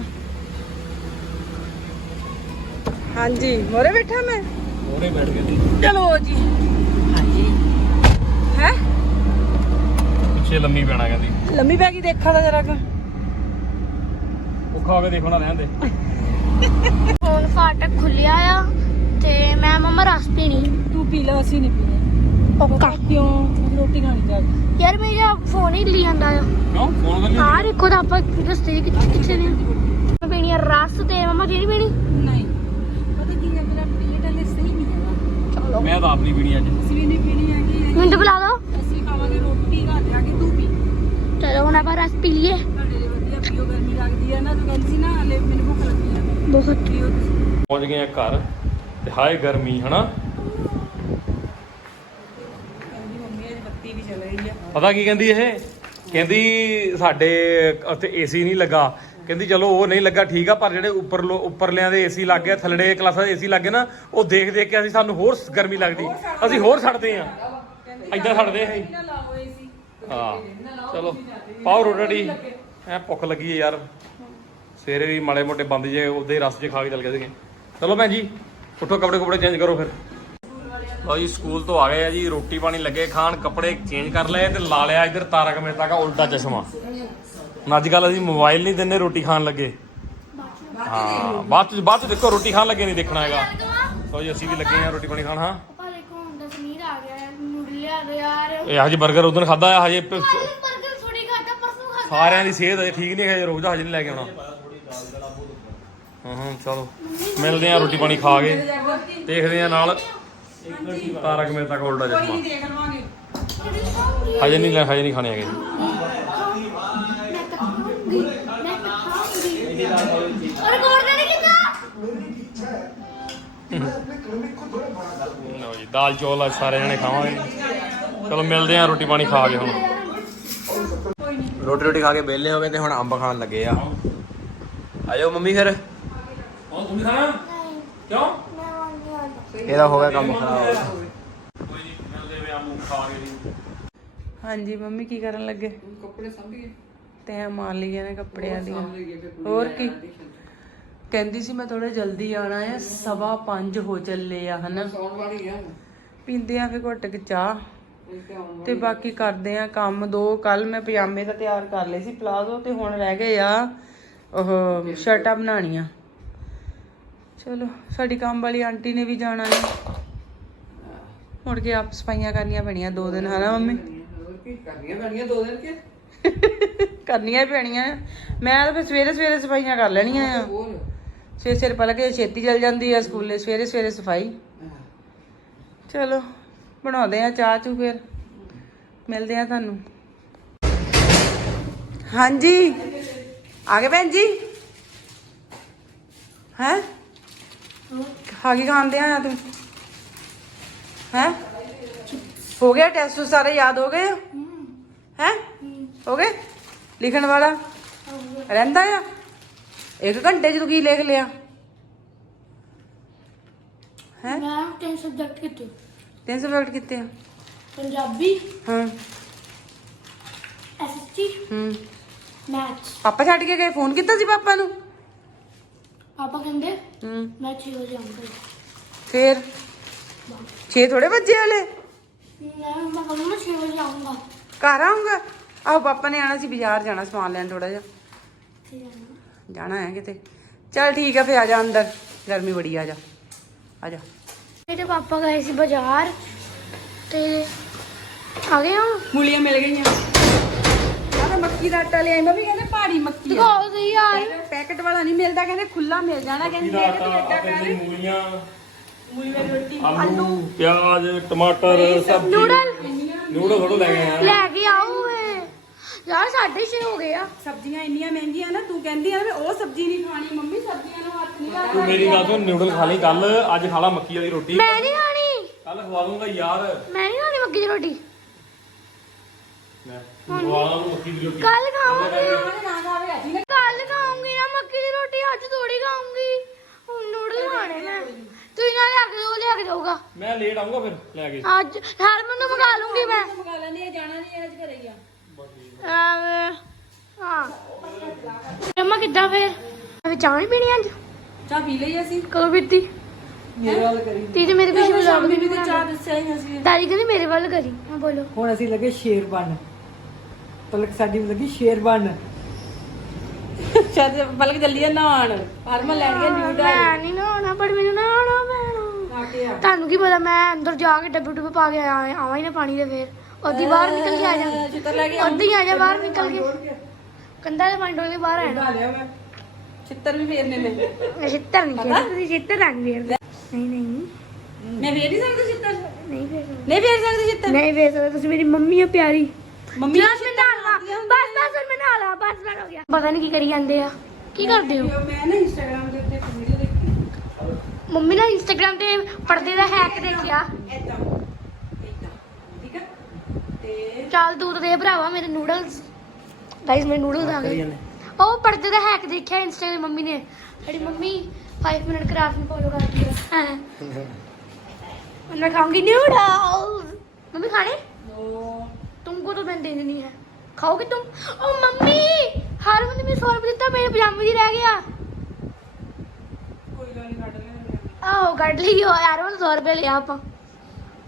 Speaker 2: ਹਾਂਜੀ ਮੋਰੇ ਬੈਠਾ ਮੈਂ।
Speaker 1: ਮੋਰੇ ਬੈਠ ਗਏ।
Speaker 2: ਚਲੋ ਜੀ। ਹਾਂਜੀ ਹੈ
Speaker 1: ਪਿੱਛੇ ਲੰਮੀ ਪੈਣਾ ਕਹਿੰਦੀ।
Speaker 2: ਲੰਮੀ ਪੈ ਗਈ, ਦੇਖਾ ਤਾਂ ਜਰਾ ਕੁ।
Speaker 1: ਔਖਾ ਹੋ ਕੇ ਦੇਖਣਾ ਰਹਿਣ ਦੇ।
Speaker 3: ਹੁਣ ਫਾਟਕ ਖੁੱਲਿਆ ਆ ਤੇ ਮੈਂ ਮਮਾ ਰਸ ਪੀਣੀ।
Speaker 2: ਤੂੰ ਪੀ ਲੈ, ਅਸੀਂ ਨਹੀਂ ਪੀਣੀ।
Speaker 3: ਪੱਕਾ
Speaker 2: ਕਿਉਂ? ਰੋਟੀ ਖਾਣੀ ਚਾਹੀਦੀ।
Speaker 3: ਯਾਰ ਮੇਰਾ ਫੋਨ ਹੀ ਲੀ ਜਾਂਦਾ ਆ।
Speaker 1: ਕਿਉਂ ਫੋਨ ਕਰ
Speaker 3: ਆ ਦੇਖੋ ਤਾਂ ਆਪਾਂ ਰਸਤੇ ਕਿੱਥੇ ਕਿੱਥੇ ਨੇ। ਮੈਂ ਪੀਣੀ ਆ ਰਸ ਤੇ ਮਮਾ ਜਿਹੜੀ ਪੀਣੀ।
Speaker 2: ਨਹੀਂ ਪਤਾ ਕੀ ਹੈ, ਮੇਰਾ ਪੇਟ ਹਲੇ ਸਹੀ ਨਹੀਂ ਹੈਗਾ।
Speaker 3: ਚਲੋ
Speaker 1: ਮੈਂ ਤਾਂ ਆਪਣੀ ਪੀਣੀ ਅੱਜ।
Speaker 2: ਅਸੀਂ ਵੀ ਨਹੀਂ ਪੀਣੀ ਹੈਗੀ।
Speaker 3: ਮੈਨੂੰ ਤਾਂ ਬੁਲਾ ਦੋ।
Speaker 2: ਅਸੀਂ ਖਾਵਾਂਗੇ ਰੋਟੀ, ਘਰ ਜਾ ਕੇ ਤੂੰ ਪੀ।
Speaker 3: ਚਲੋ ਹੁਣ ਆਪਾਂ ਰਸ ਪੀ ਲਈਏ।
Speaker 2: ਤੁਹਾਡੇ ਲਈ ਵਧੀਆ ਪੀਓ, ਗਰਮੀ ਲੱਗਦੀ ਹੈ ਨਾ। ਤੂੰ ਕਹਿੰਦੀ ਸੀ ਨਾ ਹਲੇ ਮੈਨੂੰ ਭੁੱਖ ਲੱਗੀ ਆ।
Speaker 3: ਬਹੁਤ
Speaker 2: ਪੀਓ ਤੁਸੀਂ।
Speaker 1: ਪਹੁੰਚ ਗਏ ਆ ਘਰ ਤੇ ਹਾਏ ਗਰਮੀ ਹਨਾ।
Speaker 2: ਕਹਿੰਦੀ ਮੰਮੀ ਅੱਜ ਬੱਤੀ ਵੀ ਚਲ ਰਹੀ ਆ।
Speaker 1: ਪਤਾ ਕੀ ਕਹਿੰਦੀ ਇਹ? ਕਹਿੰਦੀ ਸਾਡੇ ਉੱਥੇ ਏਸੀ ਨਹੀਂ ਲੱਗਾ। ਕਹਿੰਦੀ ਚਲੋ ਉਹ ਨਹੀਂ ਲੱਗਾ ਠੀਕ ਆ, ਪਰ ਜਿਹੜੇ ਉੱਪਰ ਉੱਪਰਲਿਆਂ ਦੇ ਏਸੀ ਲੱਗ ਗਏ, ਥੱਲੜੇ ਕਲਾਸਾਂ ਦੇ ਏਸੀ ਲੱਗ ਗਏ ਨਾ, ਉਹ ਦੇਖ ਦੇਖ ਕੇ ਅਸੀਂ ਸਾਨੂੰ ਹੋਰ ਗਰਮੀ ਲੱਗਦੀ, ਅਸੀਂ ਹੋਰ ਛੱਡਦੇ ਆ। ਏਦਾਂ ਛੱਡਦੇ ਅਸੀਂ। ਹਾਂ ਚਲੋ ਪਾਓ ਰੋਟੀ। ਐ ਭੁੱਖ ਲੱਗੀ ਹੈ ਯਾਰ। ਸਵੇਰੇ ਵੀ ਮਾੜੇ ਮੋਟੇ ਬੰਦ ਜੇ ਉਹਦੇ ਰਸ ਜੇ ਖਾ ਕੇ ਚੱਲ ਗਏ ਸੀਗੇ। ਚਲੋ ਭੈਣ ਜੀ ਉੱਠੋ, ਕੱਪੜੇ ਕੁਪੜੇ ਚੇਂਜ ਕਰੋ ਫਿਰ। ਲਓ ਜੀ ਸਕੂਲ ਤੋਂ ਆ ਗਏ ਆ ਜੀ, ਰੋਟੀ ਪਾਣੀ ਲੱਗੇ ਖਾਣ, ਕੱਪੜੇ ਚੇਂਜ ਕਰ ਲਏ ਤੇ ਲਾ ਲਿਆ ਇੱਧਰ ਤਾਰਕ ਮਹਿਤਾ ਦਾ ਉਲਟਾ ਚਸ਼ਮਾ। ਹੁਣ ਅੱਜ ਕੱਲ ਅਸੀਂ ਮੋਬਾਈਲ ਨਹੀਂ ਦਿੰਦੇ ਰੋਟੀ ਖਾਣ ਲੱਗੇ। ਹਾਂ ਬਾਅਦ ਚ ਬਾਅਦ ਚ ਦੇਖੋ, ਰੋਟੀ ਖਾਣ ਲੱਗੇ ਨਹੀਂ ਦੇਖਣਾ ਹੈਗਾ। ਲਓ ਜੀ ਅਸੀਂ ਵੀ ਲੱਗੇ ਆ ਰੋਟੀ ਪਾਣੀ ਖਾਣ। ਹਾਂ
Speaker 3: ਪਾਪਾ ਦੇਖੋ ਹੁਣ ਤਾਂ ਪਨੀਰ ਆ ਗਿਆ ਹੈ, ਨੂਡਲ ਲਿਆ ਦੋ ਯਾਰ।
Speaker 1: ਇਹ ਹਜੇ 버ਗਰ ਉਦੋਂ ਖਾਦਾ ਆ, ਹਜੇ ਪ-
Speaker 3: ਬਰਗਰ ਥੋੜੀ ਖਾਦਾ, ਪਰਸੋਂ ਖਾਦਾ।
Speaker 1: ਸਾਰਿਆਂ ਦੀ ਸਿਹਤ ਅਜੇ ਠੀਕ ਨਹੀਂ ਹੈ, ਰੋਜ਼ ਦਾ ਹਜੇ ਨਹੀਂ ਲੈ ਕੇ ਆਉਣਾ। ਹਾਂ ਹਾਂ ਚਲੋ ਮਿਲਦੇ ਆ ਰੋਟੀ ਪਾਣੀ ਖਾ ਕੇ, ਦੇਖਦੇ ਆ ਨਾਲ ਤਾਰਕ ਮਹਿਤਾ ਦਾ ਉਲਟਾ ਚਸ਼ਮਾ। ਹਜੇ ਨਹੀਂ ਲੈ ਹਜੇ ਨਹੀਂ ਖਾਣੇ ਹੈਗੇ।
Speaker 3: ਮੈਂ ਤਾਂ ਖਾਊਂਗੀ, ਮੈਂ ਤਾਂ ਖਾਊਂਗੀ। ਔਰ ਰਿਕਾਰਡ ਨਹੀਂ ਕੀਤਾ।
Speaker 1: ਲਓ ਜੀ ਦਾਲ ਚੌਲ ਅੱਜ ਸਾਰੇ ਜਣੇ ਖਾਵਾਂਗੇ। ਚਲੋ ਮਿਲਦੇ ਆ ਰੋਟੀ ਪਾਣੀ ਖਾ ਕੇ। ਹੁਣ ਰੋਟੀ ਰੋਟੀ ਖਾ ਕੇ ਵਿਹਲੇ ਹੋ ਗਏ ਤੇ ਹੁਣ ਅੰਬ ਖਾਣ ਲੱਗੇ ਆ। ਆਜੋ ਮੰਮੀ ਫਿਰ। ਹੁਣ ਤੁਸੀਂ ਖਾਣਾ ਕਿਉਂ? ਇਹਦਾ ਹੋ ਗਿਆ ਕੰਮ ਖਰਾਬ। ਕੋਈ ਨਹੀਂ ਮਿਲਦੇ ਵੇ ਅੰਬ ਖਾ ਕੇ।
Speaker 2: ਹਾਂਜੀ ਮੰਮੀ ਕੀ ਕਰਨ ਲੱਗੇ? ਕੱਪੜੇ ਸਾਂਭੀਏ। ਤੈਂ ਮਾਰ ਲਈਆਂ ਨੇ ਕੱਪੜਿਆਂ ਦੀਆਂ। ਹੋਰ ਕੀ ਕਹਿੰਦੀ ਸੀ ਮੈਂ ਥੋੜਾ ਜਲਦੀ ਆਣਾ ਆ, ਸਵਾ ਪੰਜ ਹੋ ਚੱਲੇ ਆ ਹਨਾ। ਪੀਂਦੇ ਆ ਫਿਰ ਘੁੱਟ ਕੇ ਚਾਹ ਤੇ ਬਾਕੀ ਕਰਦੇ ਆ ਕੰਮ। ਦੋ ਕੱਲ ਮੈਂ ਪਜਾਮੇ ਤਾਂ ਤਿਆਰ ਕਰ ਲਏ ਸੀ, ਪਲਾਜ਼ੋ, ਤੇ ਹੁਣ ਰਹਿ ਗਏ ਆ ਉਹ ਸ਼ਰਟਾਂ ਬਣਾਉਣੀਆਂ। ਚਲੋ ਸਾਡੀ ਕੰਮ ਵਾਲੀ ਆਂਟੀ ਨੇ ਵੀ ਜਾਣਾ ਹੈ, ਮੁੜ ਕੇ ਆਪ ਸਫਾਈਆਂ ਕਰਨੀਆਂ ਪੈਣੀਆਂ ਦੋ ਦਿਨ ਹਨਾ ਮੰਮੀ? ਕਰਨੀਆਂ ਪੈਣੀਆਂ ਦੋ ਦਿਨ ਕੇ ਕਰਨੀਆਂ ਹੀ ਪੈਣੀਆਂ। ਮੈਂ ਤਾਂ ਫਿਰ ਸਵੇਰੇ ਸਵੇਰੇ ਸਫਾਈਆਂ ਕਰ ਲੈਣੀਆਂ ਆ। ਸਵੇਰੇ ਸਵੇਰੇ ਪਹਿਲਾਂ ਕਿ ਛੇਤੀ ਚਲ ਜਾਂਦੀ ਆ ਸਕੂਲੇ, ਸਵੇਰੇ ਸਵੇਰੇ ਸਫਾਈ। ਚਲੋ ਬਣਾਉਂਦੇ ਆ ਚਾਹ ਚੂ, ਫਿਰ ਮਿਲਦੇ ਆ ਤੁਹਾਨੂੰ। ਹਾਂਜੀ ਆ ਗਏ ਭੈਣ ਜੀ? ਹੈ ਖਾ ਕੇ ਖਾਂਦੇ ਆ ਤੂੰ? ਹੈ ਹੋ ਗਿਆ ਟੈਸਟ ਸਾਰੇ ਯਾਦ ਹੋ ਗਏ? ਹੈ ਹੋ ਗਏ? ਲਿਖਣ ਵਾਲਾ ਰਹਿੰਦਾ ਆ? ਇੱਕ ਘੰਟੇ ਚ ਤੂੰ ਕੀ ਲਿਖ ਲਿਆ? ਹੈ
Speaker 3: ਮੈਂ ਤਿੰਨ ਸਬਜੈਕਟ ਕੀਤੇ।
Speaker 2: ਤਿੰਨ ਸਬਜੈਕਟ ਕੀਤੇ ਆ?
Speaker 3: ਪੰਜਾਬੀ,
Speaker 2: ਹਾਂ
Speaker 3: ਐਸਐਸਟੀ,
Speaker 2: ਹੂੰ।
Speaker 3: ਮੈਥਸ।
Speaker 2: ਪਾਪਾ ਛੱਡ ਕੇ ਗਏ? ਫੋਨ ਕੀਤਾ ਸੀ ਪਾਪਾ ਨੂੰ?
Speaker 3: ਪਾਪਾ ਕਹਿੰਦੇ
Speaker 2: ਹੂੰ
Speaker 3: ਮੈਂ ਛੇ ਵਜੇ ਆਉਂਗਾ।
Speaker 2: ਫੇਰ ਛੇ ਥੋੜੇ ਵੱਜੇ ਹਲੇ?
Speaker 3: ਮੈਂ ਮੈਂ ਕਹਿੰਦਾ ਮੈਂ ਛੇ ਵਜੇ ਆਉਂਗਾ।
Speaker 2: ਘਰ ਆਉਂਗਾ? ਆਹੋ ਪਾਪਾ ਨੇ ਆਣਾ ਸੀ, ਬਾਜ਼ਾਰ ਜਾਣਾ ਸਮਾਨ ਲੈਣ ਥੋੜਾ ਜਿਹਾ। ਜਾਣਾ ਹੈ ਕਿਤੇ? ਚੱਲ ਠੀਕ ਆ, ਫੇ ਆ ਜਾ ਅੰਦਰ, ਗਰਮੀ ਬੜੀ। ਆ ਜਾ ਆ ਜਾ।
Speaker 3: ਮੇਰੇ ਪਾਪਾ ਗਏ ਸੀ ਬਾਜ਼ਾਰ ਤੇ ਆ ਗਏ ਹਾਂ।
Speaker 2: ਮੂਲੀਆਂ ਮਿਲ ਗਈਆਂ। ਆਹ ਮੱਕੀ ਦਾ ਆਟਾ ਲਿਆਈ ਮੈਂ ਵੀ, ਕਹਿੰਦੇ ਪਹਾੜੀ ਮੱਕੀ ਆ।
Speaker 3: ਦਿਖਾਓ ਸਹੀ ਯਾਰ।
Speaker 2: ਪੈਕਟ ਵਾਲਾ ਨਹੀਂ ਮਿਲਦਾ, ਕਹਿੰਦੇ ਖੁੱਲਾ ਮਿਲ ਜਾਣਾ। ਕਹਿੰਦੇ ਇਹ ਤੂੰ ਏਦਾਂ ਕਰ,
Speaker 1: ਮੂਲੀਆਂ,
Speaker 2: ਮੂਲੀ ਵਾਲੀ ਰੋਟੀ,
Speaker 1: ਆਲੂ, ਪਿਆਜ਼, ਟਮਾਟਰ, ਸਬਜ਼ੀ,
Speaker 3: ਨੂਡਲ
Speaker 1: ਨੂਡਲ ਥੋੜੋ ਲੈ ਗਏ ਆ।
Speaker 3: ਲੈ ਕੇ ਆਓ ਵੇ ਯਾਰ, ਸਾਢੇ ਛੇ ਹੋ ਗਏ ਆ।
Speaker 2: ਸਬਜ਼ੀਆਂ ਇੰਨੀਆਂ ਮਹਿੰਗੀਆਂ ਨਾ, ਤੂੰ ਕਹਿੰਦੀ ਆ ਮੈਂ ਉਹ ਸਬਜ਼ੀ ਨਹੀਂ ਖਾਣੀ। ਮੰਮੀ ਸਬਜ਼ੀਆਂ ਨੂੰ ਹੱਥ ਨਹੀਂ ਲਾਉਣਾ।
Speaker 1: ਤੂੰ ਮੇਰੀ ਗੱਲ ਸੁਣ, ਨੂਡਲ ਖਾ ਲਈ ਕੱਲ, ਅੱਜ ਖਾ ਲਾ ਮੱਕੀ ਵਾਲੀ ਰੋਟੀ।
Speaker 3: ਮੈਂ ਨਹੀਂ ਖਾਣੀ,
Speaker 1: ਕੱਲ ਖਵਾ ਦੂੰਗਾ ਯਾਰ।
Speaker 3: ਮੈਂ ਨਹੀਂ ਖਾਣੀ ਮੱਕੀ ਦੀ ਰੋਟੀ।
Speaker 1: ਮੈਂ ਖਵਾ ਲਾਂ ਮੱਕੀ ਦੀ ਰੋਟੀ।
Speaker 3: ਕੱਲ ਖਾਵਾਂਗੀ,
Speaker 2: ਨਾ ਖਾਵੇ ਅੱਜ ਹੀ।
Speaker 3: ਕੱਲ ਖਾਉਂਗੀ ਨਾ ਮੱਕੀ ਦੀ ਰੋਟੀ, ਅੱਜ ਥੋੜੀ ਖਾਉਂਗੀ। ਹੁਣ ਨੂਡਲ ਖਾਣੇ ਮੈਂ। ਤੂੰ ਇਹਨਾਂ ਲਿਆ ਕੇ ਦੋ, ਲਿਆ ਕੇ ਦਊਗਾ।
Speaker 1: ਮੈਂ ਲੇਟ ਆਉਂਗਾ ਫਿਰ ਲੈ ਕੇ।
Speaker 3: ਅੱਜ ਹਰਮਨ ਨੂੰ ਮੰਗਾ ਲੂੰਗੀ ਮੈਂ।
Speaker 2: ਮੰਗਾ ਲੈਣੀ, ਜਾਣਾ ਨਹੀਂ ਅੱਜ ਘਰੇ ਹੀ ਆ।
Speaker 3: ਐਵੇਂ ਹਾਂ ਮੰਮਾ ਕਿੱਦਾਂ ਫੇਰ? ਮੈਂ ਚਾਹ ਨਹੀਂ ਪੀਣੀ ਅੱਜ?
Speaker 2: ਚਾਹ ਪੀ ਲਈ ਅਸੀਂ।
Speaker 3: ਕਦੋਂ ਪੀਤੀ?
Speaker 2: ਮੇਰੇ ਵੱਲ ਕਰੀ।
Speaker 3: ਤੀ ਤੇ ਮੇਰੇ ਪਿੱਛੇ ਵਲੌਗ
Speaker 2: ਵੀ ਤੇ ਚਾਹ ਦੱਸਿਆ ਹੀ ਅਸੀਂ।
Speaker 3: ਦਾਦੀ ਕਹਿੰਦੀ ਮੇਰੇ ਵੱਲ ਕਰੀ। ਹਾਂ ਬੋਲੋ।
Speaker 4: ਹੁਣ ਅਸੀਂ ਲੱਗੇ ਸ਼ੇਰ ਬਣ। ਪਲਕ ਸਾਡੀ ਲੱਗੀ ਸ਼ੇਰ ਬਣ।
Speaker 2: ਸ਼ਾਇਦ ਪਲਕ ਜਲਦੀ ਨਹਾਣ। ਹਰਮਨ ਲੈਣ ਗਿਆ ਨਿਊਡਲ।
Speaker 3: ਮੈਂ ਨਹੀਂ ਨਹਾਉਣਾ, ਪਰ ਮੈਨੂੰ ਨਹਾਉਣਾ ਪੈਣਾ।
Speaker 2: ਆ ਕੇ ਆ।
Speaker 3: ਤੁਹਾਨੂੰ ਕੀ ਪਤਾ, ਮੈਂ ਅੰਦਰ ਜਾ ਕੇ ਡੱਬੇ ਡੁੱਬੇ ਪਾ ਕੇ ਆਵਾਂ ਆਵਾਂ ਹੀ ਨਾ ਪਾਣੀ ਦੇ। ਫੇਰ ਉਹਦੀ ਬਾਹਰ ਨਿਕਲ ਕੇ ਆ ਜਾ।
Speaker 2: ਚਿੱਤਰ ਲੈ ਕੇ
Speaker 3: ਉੱਦਾਂ ਹੀ ਆ ਜਾ ਬਾਹਰ ਨਿਕਲ ਕੇ। ਕੰਧਾਂ ਦੇ ਪਾਣੀ ਡੋਲ ਕੇ ਬਾਹਰ ਆਣਾ।
Speaker 2: ਲਿਆ ਮੈਂ ਚਿੱਤਰ ਵੀ ਫੇਰਨੇ ਨੇ।
Speaker 3: ਮੈਂ ਛਿੱਤਰ ਨਹੀਂ ਖੇਡਦਾ, ਤੁਸੀਂ ਛਿੱਤਰ ਰੰਗ ਫੇਰਦੇ। ਨਹੀਂ ਨਹੀਂ
Speaker 2: ਮੈਂ ਫੇਰ ਨਹੀਂ ਸਕਦੀ ਚਿੱਤਰ।
Speaker 3: ਨਹੀਂ ਫੇਰ ਸਕਦੇ।
Speaker 2: ਨਹੀਂ ਫੇਰ ਸਕਦੀ ਚਿੱਤਰ।
Speaker 3: ਨਹੀਂ ਫੇਰ ਸਕਦੇ, ਤੁਸੀਂ ਮੇਰੀ ਮੰਮੀ ਆ ਪਿਆਰੀ।
Speaker 2: ਮੰਮੀ
Speaker 3: ਬਸ ਮੈਂ ਨਹਾ ਲਾ, ਬਸ ਬਸ ਹੁਣ ਮੈਂ ਨਹਾ ਲਾ, ਬਸ ਬਸ ਹੋ ਗਿਆ। ਪਤਾ ਨਹੀਂ ਕੀ ਕਰੀ ਜਾਂਦੇ ਆ, ਕੀ ਕਰਦੇ ਹੋ?
Speaker 2: ਮੈਂ ਨਾ ਇੰਸਟਾਗ੍ਰਾਮ ਦੇ ਉੱਤੇ ਇੱਕ ਵੀਡੀਓ ਦੇਖੀ।
Speaker 3: ਮੰਮੀ ਨੇ ਇੰਸਟਾਗ੍ਰਾਮ ਤੇ ਪਰਦੇ ਦਾ ਹੈਕ ਦੇਖਿਆ।
Speaker 2: ਏਦਾਂ ਏਦਾਂ ਠੀਕ ਆ। ਤੇ
Speaker 3: ਚੱਲ ਤੂੰ ਤੇ ਭਰਾਵਾ ਮੇਰੇ ਨੂਡਲਸ। ਗਾਇਸ ਮੇਰੇ ਨੂਡਲਸ ਆ ਗਏ। ਉਹ ਪਰਦੇ ਦਾ ਹੈਕ ਦੇਖਿਆ ਇੰਸਟਾ ਤੇ ਮੰਮੀ ਨੇ। ਸਾਡੀ ਮੰਮੀ ਪੰਜ ਮਿੰਟ ਕਰਾਫਟ ਨੂੰ ਫੋਲੋ ਕਰਦੀ ਹੈ। ਹਾਂ ਹੁਣ मैं खाऊंगी नूडल्स। मम्मी खाने? तुमको तो मैंने देने नहीं है, खाओगे तुम? ओ मम्मी हर बंदे में सौ रुपये देता, मेरे पजामे ही रह गया। आहो कट लियो यार, मैं सौ रुपये लिया आप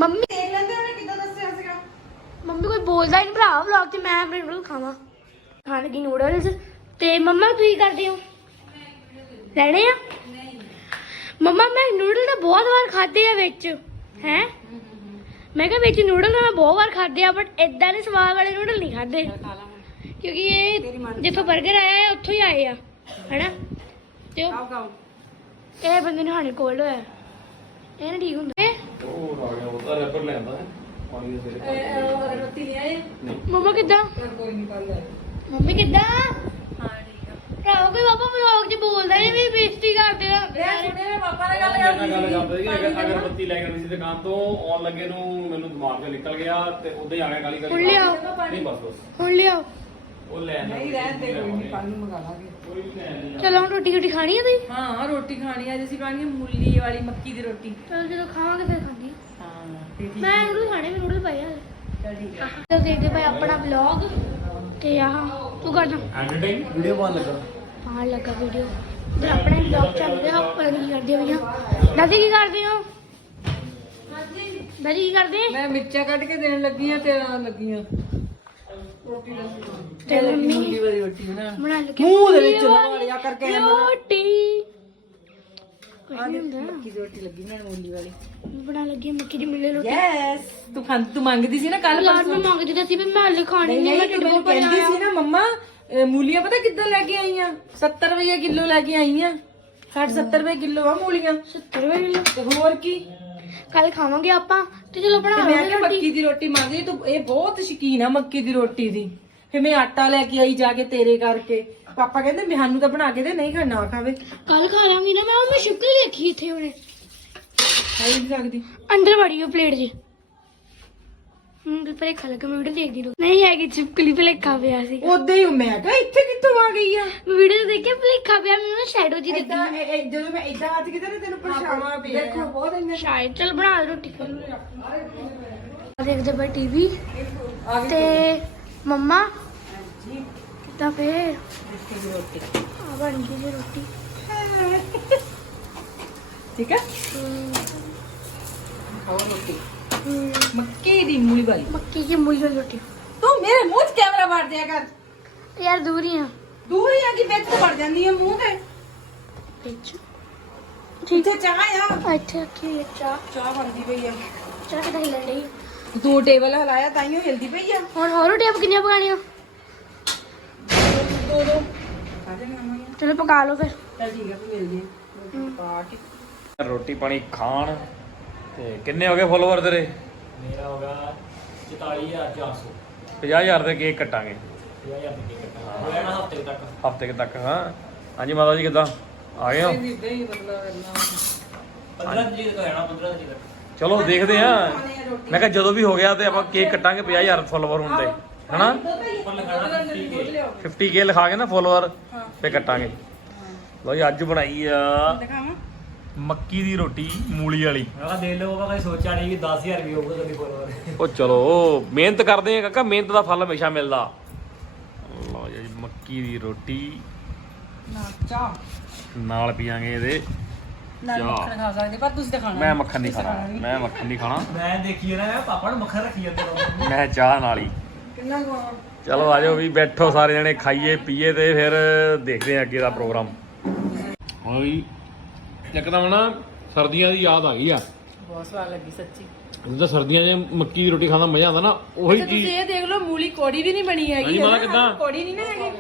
Speaker 3: ਮੰਮੀ
Speaker 2: ਦੇਖ ਲੈਂਦੇ ਉਹਨੇ ਕਿੱਦਾਂ ਦੱਸਿਆ ਸੀਗਾ।
Speaker 3: ਮੰਮੀ ਕੋਈ ਬੋਲਦਾ ਹੀ ਨਹੀਂ ਭਰਾ ਵਲੌਗ ਤੇ ਮੈਂ ਆਪਣੇ ਨੂਡਲ ਖਾਵਾਂ। ਖਾਣ ਲੱਗੀ ਨੂਡਲਸ ਤੇ ਮੰਮਾ ਤੁਸੀਂ ਕਰਦੇ ਹੋ ਲੈਣੇ ਆ? ਮੰਮਾ ਮੈਂ ਨੂਡਲ ਤਾਂ ਬਹੁਤ ਵਾਰ ਖਾਦੇ ਆ ਵਿੱਚ ਹੈ। ਮੈਂ ਕਿਹਾ ਵਿੱਚ ਨੂਡਲ ਤਾਂ ਮੈਂ ਬਹੁਤ ਵਾਰ ਖਾਦੇ ਆ ਬਟ ਇਦਾਂ ਦੇ ਸਵਾਦ ਵਾਲੇ ਨੂਡਲ ਨਹੀਂ ਖਾਦੇ ਕਿਉਂਕਿ ਇਹ ਜਿੱਥੋਂ 버ਗਰ ਆਇਆ ਹੈ ਉੱਥੋਂ ਹੀ ਆਏ ਆ ਹੈਨਾ। ਤੇ ਉਹ ਇਹ ਬੰਦੇ ਨੂੰ ਹਾਣੇ ਕੋਲਡ ਹੋਇਆ ਇਹ ਨਾ ਠੀਕ ਹੁੰਦਾ।
Speaker 1: ਉਹ ਆ ਗਿਆ ਉਹਦਾ ਰੈਪਰ ਲੈਂਦਾ ਹੈ ਪਾਣੀ ਦੇ ਸਿਰੇ
Speaker 4: ਰੋਟੀ ਨਹੀਂ ਆਏ
Speaker 3: ਮੰਮਾ ਕਿੱਦਾਂ?
Speaker 4: ਕੋਈ ਨਹੀਂ ਕੱਲ ਆਏ।
Speaker 3: ਮੰਮੀ ਕਿੱਦਾਂ?
Speaker 4: ਹਾਂ ਠੀਕ ਆ।
Speaker 3: ਭਰਾਵਾ ਕੋਈ ਪਾਪਾ ਵਲੌਗ 'ਚ ਬੋਲਦਾ ਨਹੀਂ ਵੀ ਬੇਇੱਜ਼ਤੀ ਕਰਦੇ ਆ।
Speaker 4: ਮੈਂ ਸੁਣਿਆ ਮੈਂ ਪਾਪਾ ਨਾਲ ਗੱਲ
Speaker 1: ਮੈਂ
Speaker 4: ਕਰਦੀ
Speaker 1: ਗੱਲ ਕਰਦਾ ਸੀ ਕਿ ਅਗਰ ਅਗਰਬੱਤੀ ਲੈ ਕੇ ਆਉਣੀ ਸੀ ਦੁਕਾਨ ਤੋਂ ਆਉਣ ਲੱਗੇ ਨੂੰ ਮੈਨੂੰ ਦਿਮਾਗ ਤੋਂ ਨਿਕਲ ਗਿਆ ਤੇ ਉਦਾਂ ਹੀ ਆ ਗਿਆ ਗਾਲੀ
Speaker 3: ਹੁਣ
Speaker 1: ਗਾਲੀ
Speaker 3: ਲਿਆਓ
Speaker 1: ਨਹੀਂ ਬਸ ਬਸ
Speaker 3: ਹੁਣ ਲਿਆਓ।
Speaker 1: ਉਹ ਲੈ ਆਉਂਦਾ।
Speaker 4: ਨਹੀਂ ਰਹਿਣ ਦੇ ਕੋਈ ਨਹੀਂ ਕੱਲ ਨੂੰ ਮੰਗਾ ਲਾਂਗੇ।
Speaker 1: ਕੋਈ ਵੀ ਲੈ ਆਉਂਦਾ।
Speaker 3: ਚਲੋ ਹੁਣ ਰੋਟੀ ਰੋਟੀ ਖਾਣੀ ਆ ਤੁਸੀਂ?
Speaker 4: ਹਾਂ ਰੋਟੀ ਖਾਣੀ ਆ। ਅੱਜ ਅਸੀਂ ਖਾਣੀ ਆ ਮੂਲੀ ਵਾਲੀ ਮੱਕੀ ਦੀ ਰੋਟੀ।
Speaker 3: ਚਲੋ ਜਦੋਂ ਖਾਵਾਂਗੇ ਫਿਰ ਖਾਣੀ
Speaker 4: ਹਾਂ ਤੇ ਠੀਕ
Speaker 3: ਮੈਂ ਨੂਡਲ ਖਾਣੇ ਮੈਂ ਨੂਡਲ ਪਏ ਆ।
Speaker 4: ਚੱਲ ਠੀਕ ਆ।
Speaker 3: ਚਲੋ ਦੇਖਦੇ ਭਾਈ ਆਪਣਾ ਵਲੌਗ ਤੇ ਆਹ ਤੂੰ ਕਰਦਾ
Speaker 1: ਐਡੀਟਿੰਗ ਵੀਡੀਓ ਬਣ ਲੱਗਾ
Speaker 3: ਹਾਂ ਲੱਗਾ ਵੀਡੀਓ ਤੇ ਆਪਣੇ ਵਲੌਗ ਚੱਲ ਰਿਹਾ ਪਤਾ ਨਹੀਂ ਕੀ ਕਰਦੇ ਹੋ ਭਈਆ। ਦਾਦੀ ਕੀ ਕਰਦੇ ਹੋ? ਦਾਦੀ ਕੀ ਕਰਦੇ?
Speaker 4: ਮੈਂ ਮਿਰਚਾਂ ਕੱਢ ਕੇ ਦੇਣ ਲੱਗੀ ਆ ਤੇ ਆ ਲੱਗੀ ਆ ਰੋਟੀ ਦਾ
Speaker 3: ਤੇ ਮੰਮੀ
Speaker 4: ਮੂਲੀ ਵਾਲੀ ਰੋਟੀ ਬਣਾ
Speaker 3: ਬਣਾ ਲੱਗੇ
Speaker 4: ਮੂੰਹ ਦੇ ਵਿੱਚ ਨਾ ਵਾਲਿਆ ਕਰਕੇ ਐਂ ਬਣਾ।
Speaker 3: ਰੋਟੀ ਕੁਝ ਨਹੀਂ ਹੁੰਦਾ
Speaker 4: ਮੱਕੀ ਦੀ ਰੋਟੀ ਲੱਗੀ ਬਣਾਉਣ ਮੂਲੀ ਵਾਲੀ।
Speaker 3: ਬਣਾ ਲੱਗੀ ਮੱਕੀ ਦੀ ਮਿਲੇ ਰੋਟੀ।
Speaker 4: ਯੈਸ ਤੂੰ ਖਾਂ ਤੂੰ ਮੰਗਦੀ ਸੀ ਨਾ ਕੱਲ
Speaker 3: ਯਾਰ ਮੈਂ ਮੰਗਦੀ ਤਾਂ ਸੀ ਵੀ ਮੈਂ ਹਲੇ ਖਾਣੀ
Speaker 4: ਨਹੀਂ
Speaker 3: ਨਹੀਂ ਮੈਂ
Speaker 4: ਨਹੀਂ
Speaker 3: ਢਿੱਡ
Speaker 4: ਤੂੰ
Speaker 3: ਬਹੁਤ
Speaker 4: ਕਹਿੰਦੀ
Speaker 3: ਭਰਿਆ
Speaker 4: ਸੀ ਨਾ ਮੰਮਾ ਅਹ ਮੂਲੀਆਂ ਪਤਾ ਕਿੱਦਾਂ ਲੈ ਕੇ ਆਈਆਂ ਸੱਤਰ ਰੁਪਏ ਕਿਲੋ ਲੈ ਕੇ ਆਈਆਂ। ਸੱਠ ਸੱਤਰ ਰੁਪਏ ਕਿਲੋ ਆ ਮੂਲੀਆਂ
Speaker 3: ਸੱਤਰ ਰੁਪਏ ਕਿਲੋ।
Speaker 4: ਤੇ ਹੋਰ ਕੀ
Speaker 3: ਕੱਲ ਖਾਵਾਂਗੇ ਆਪਾਂ ਤੇ ਚਲੋ ਬਣਾ
Speaker 4: ਤੇ ਮੈਂ
Speaker 3: ਲਾਂਗੇ
Speaker 4: ਕਿ
Speaker 3: ਰੋਟੀ।
Speaker 4: ਮੱਕੀ ਦੀ ਰੋਟੀ ਮੰਗਦੀ ਤੂੰ ਇਹ ਬਹੁਤ ਸ਼ੌਕੀਨ ਆ ਮੱਕੀ ਦੀ ਰੋਟੀ ਦੀ। ਫਿਰ ਮੈਂ ਆਟਾ ਲੈ ਕੇ ਆਈ ਜਾ ਕੇ ਤੇਰੇ ਕਰਕੇ। ਪਾਪਾ ਕਹਿੰਦੇ ਮੈਨੂੰ ਤਾਂ ਬਣਾ ਕੇ ਦੇ ਨਹੀਂ ਖਾਣਾ ਨਾ ਖਾਵੇ।
Speaker 3: ਕੱਲ ਖਾ ਲਾਂਗੀ ਨਾ ਮੈਂ ਉਹ ਮੈਂ ਸ਼ਿਪਲੀ ਦੇਖੀ ਇੱਥੇ ਉਹਨੇ
Speaker 4: ਖਾਈ ਨਹੀਂ ਸਕਦੀ।
Speaker 3: ਅੰਦਰ ਵੜੀ ਉਹ ਪਲੇਟ 'ਚ। ਹੂੰ ਤੇ ਭਲੇਖਾ ਲੱਗਾ ਮੈਂ ਵੀਡੀਓ ਦੇਖਦੀ ਰਹੀ ਨਹੀਂ ਹੈਗੀ ਚਿਪਕਲੀ ਭਲੇਖਾ ਪਿਆ ਸੀ।
Speaker 4: ਉਦਾਂ ਹੀ ਮੈਂ ਕਿਹਾ ਇੱਥੇ ਕਿੱਥੋਂ ਆ ਗਈ ਆ।
Speaker 3: ਮੈਂ ਵੀਡੀਓ ਦੇਖ ਕੇ ਭਲੇਖਾ ਪਿਆ ਮੈਨੂੰ ਨਾ ਸ਼ੈਡੋ ਜੀ ਦਿੱਤੀ
Speaker 4: ਏਦਾਂ ਇਹ- ਇਹ ਜਦੋਂ ਮੈਂ ਇਦਾਂ ਹੱਥ ਕੀਤਾ ਨਾ ਤੈਨੂੰ ਪਰਛਾਵਾਂ ਪਿਆ। ਦੇਖੋ ਬਹੁਤ ਇੰਨਾ
Speaker 3: ਸ਼ਾਇਦ ਚਲ ਬਣਾ ਦੇ ਰੋਟੀ ਦੇਖਦੇ ਪਏ ਟੀਵੀ ਤੇ ਮੰਮਾ ਕਿੱਦਾਂ ਫੇਰ ਆ ਬਣ ਗਈ ਜੀ ਰੋਟੀ।
Speaker 4: ਠੀਕ ਹੈ
Speaker 3: ਹਮ,
Speaker 4: ਖਾਓ ਰੋਟੀ
Speaker 3: ਹਮ,
Speaker 4: ਮੱਕੀ ਦੀ ਮੂਲੀ ਵਾਲੀ।
Speaker 3: ਮੱਕੀ ਦੀ ਮੂਲੀ ਵਾਲੀ ਰੋਟੀ।
Speaker 4: ਤੂੰ ਮੇਰੇ ਮੂੰਹ 'ਚ ਕੈਮਰਾ ਮਾਰ ਦਿਆ ਕਰ।
Speaker 3: ਯਾਰ ਦੂਰ ਹੀ ਆ
Speaker 4: ਦੂਰ ਹੀ ਆ ਕਿ ਵਿੱਚ ਤੇ ਵੜ ਜਾਂਦੀ ਹੈ ਮੂੰਹ ਤੇ।
Speaker 3: ਵਿੱਚ
Speaker 4: ਠੀਕ ਹੈ ਚਾਹ ਆ
Speaker 3: ਇੱਥੇ ਰੱਖੀ ਹੋਈ ਹੈ ਚਾਹ।
Speaker 4: ਚਾਹ ਬਣਦੀ ਪਈ ਆ।
Speaker 3: ਚਾਹ ਕਿਦਾਂ ਹਿਲਣ ਡਈ
Speaker 4: ਤੂੰ ਟੇਬਲ ਹਲਾਇਆ ਤਾਂ ਹੀ ਉਹ ਹਿਲਦੀ ਪਈ ਆ।
Speaker 3: ਹੁਣ ਹੋਰ ਰੋਟੀਆਂ ਕਿੰਨੀਆਂ ਪਕਾਣੀਆਂ?
Speaker 4: ਦੋ ਦੋ ਆ ਜਾ ਨਾ
Speaker 3: ਚਲੋ ਪਕਾ ਲਓ ਫਿਰ।
Speaker 4: ਚੱਲ ਠੀਕ ਹੈ ਫਿਰ ਮਿਲਦੇ ਆ ਪਾ ਕੇ।
Speaker 1: ਰੋਟੀ ਪਾਣੀ ਖਾਣ ਤੇ ਕਿੰਨੇ ਹੋ ਗਏ ਫੋਲੋਵਰ ਤੇਰੇ?
Speaker 5: ਮੇਰਾ ਹੋਗਾ ਚੁਤਾਲੀ ਹਜ਼ਾਰ ਚਾਰ ਸੌ
Speaker 1: ਪੰਜਾਹ ਹਜ਼ਾਰ ਦੇ ਕੇਕ ਕੱਟਾਂਗੇ
Speaker 5: ਪੰਜਾਹ ਹਜ਼ਾਰ ਦੀ ਟਿਕਟ ਹੋ ਜਾਣਾ ਹਫ਼ਤੇ ਤੱਕ।
Speaker 1: ਹਫਤੇ ਤੱਕ। ਹਾਂ ਹਾਂਜੀ ਮਾਤਾ ਜੀ ਕਿੱਦਾਂ ਆ ਗਏ ਹੋ?
Speaker 4: ਇਦਾਂ ਹੀ ਮਤਲਬ ਕਰਨਾ।
Speaker 5: ਪੰਦਰਾਂ ਤਰੀਕ ਤੱਕ ਹੋ ਜਾਣਾ ਪੰਦਰਾਂ ਤਰੀਕ ਤੱਕ।
Speaker 1: ਚਲੋ ਦੇਖਦੇ ਆ। ਮੈਂ ਕਿਹਾ ਜਦੋਂ ਵੀ ਹੋ ਗਿਆ ਤੇ ਆਪਾਂ ਕੇਕ ਕੱਟਾਂਗੇ ਪੰਜਾਹ ਹਜ਼ਾਰ ਫੋਲੋਵਰ ਹੋਣ ਤੇ ਹਨਾ।
Speaker 5: ਉੱਪਰ ਲਗਾਣਾ ਠੀਕ ਹੈ।
Speaker 1: ਫਿਫਟੀ ਕੇ ਲਿਖਾ ਕੇ ਨਾ ਫੋਲੋਵਰ ਤੇ ਕੱਟਾਂਗੇ। ਲਓ ਜੀ ਅੱਜ ਬਣਾਈ ਆ
Speaker 4: ਦਿਖਾਵਾਂ
Speaker 1: ਮੱਕੀ ਦੀ ਰੋਟੀ ਮੂਲੀ ਵਾਲੀ।
Speaker 5: ਮੈਂ ਕਿਹਾ ਦੇ ਲਓ ਕਦੇ ਸੋਚਿਆ ਨਹੀਂ ਕਿ ਦਸ ਹਜ਼ਾਰ ਵੀ ਹੋਊਗਾ ਕਦੇ ਫੋਲੋਵਰ।
Speaker 1: ਉਹ ਚਲੋ ਮਿਹਨਤ ਕਰਦੇ ਆ ਕਾਕਾ ਮਿਹਨਤ ਦਾ ਫਲ ਹਮੇਸ਼ਾ ਮਿਲਦਾ। ਲਓ ਜੀ ਮੱਕੀ ਦੀ ਰੋਟੀ
Speaker 4: ਨਾ ਚਾਹ
Speaker 1: ਨਾਲ ਪੀਾਂਗੇ ਇਹਦੇ
Speaker 4: ਨਾ
Speaker 1: ਚਾਹ।
Speaker 4: ਮੱਖਣ ਖਾ ਸਕਦੇ ਪਰ ਤੁਸੀਂ ਤਾਂ ਖਾਣਾ
Speaker 1: ਮੈਂ ਮੱਖਣ ਨਹੀਂ ਖਾਣਾ ਮੈਂ ਮੱਖਣ ਨਹੀਂ ਖਾਣਾ
Speaker 5: ਮੈਂ ਦੇਖੀ ਨਾ ਪਾਪਾ ਨੂੰ ਮੱਖਣ ਰੱਖੀ ਜਾਂਦੇ ਨੇ।
Speaker 1: ਮੈਂ ਚਾਹ ਨਾਲ ਹੀ।
Speaker 4: ਕਿੰਨਾ ਖਵਾਵਾਂ।
Speaker 1: ਚਲੋ ਆਜੋ ਵੀ ਬੈਠੋ ਸਾਰੇ ਜਣੇ ਖਾਈਏ ਪੀਏ ਤੇ ਫਿਰ ਦੇਖਦੇ ਆ ਅੱਗੇ ਦਾ ਪ੍ਰੋਗਰਾਮ। ਹਾਂ ਵੀ ਇੱਕਦਮ ਨਾ ਸਰਦੀਆਂ ਦੀ ਯਾਦ ਆ ਗਈ ਆ।
Speaker 4: ਬਹੁਤ ਸਵਾਦ ਲੱਗੀ ਸੱਚੀ।
Speaker 1: ਜਦੋਂ ਸਰਦੀਆਂ 'ਚ ਮੱਕੀ ਦੀ ਰੋਟੀ ਖਾਣ ਦਾ ਮਜ਼ਾ ਆਉਂਦਾ ਨਾ ਉਹੀ
Speaker 4: ਅੱਛਾ ਤੁਸੀਂ
Speaker 1: ਚੀਜ਼।
Speaker 4: ਇਹ ਦੇਖ ਲਓ ਮੂਲੀ ਕੋੜੀ ਵੀ ਨਹੀਂ ਬਣੀ ਹੈਗੀ।
Speaker 1: ਹਾਂਜੀ,
Speaker 4: ਹੈ
Speaker 1: ਮਾਤਾ
Speaker 4: ਨਾ?
Speaker 1: ਕਿੱਦਾਂ?
Speaker 4: ਕੋੜੀ ਨਹੀਂ ਨਾ ਹੈਗੀ।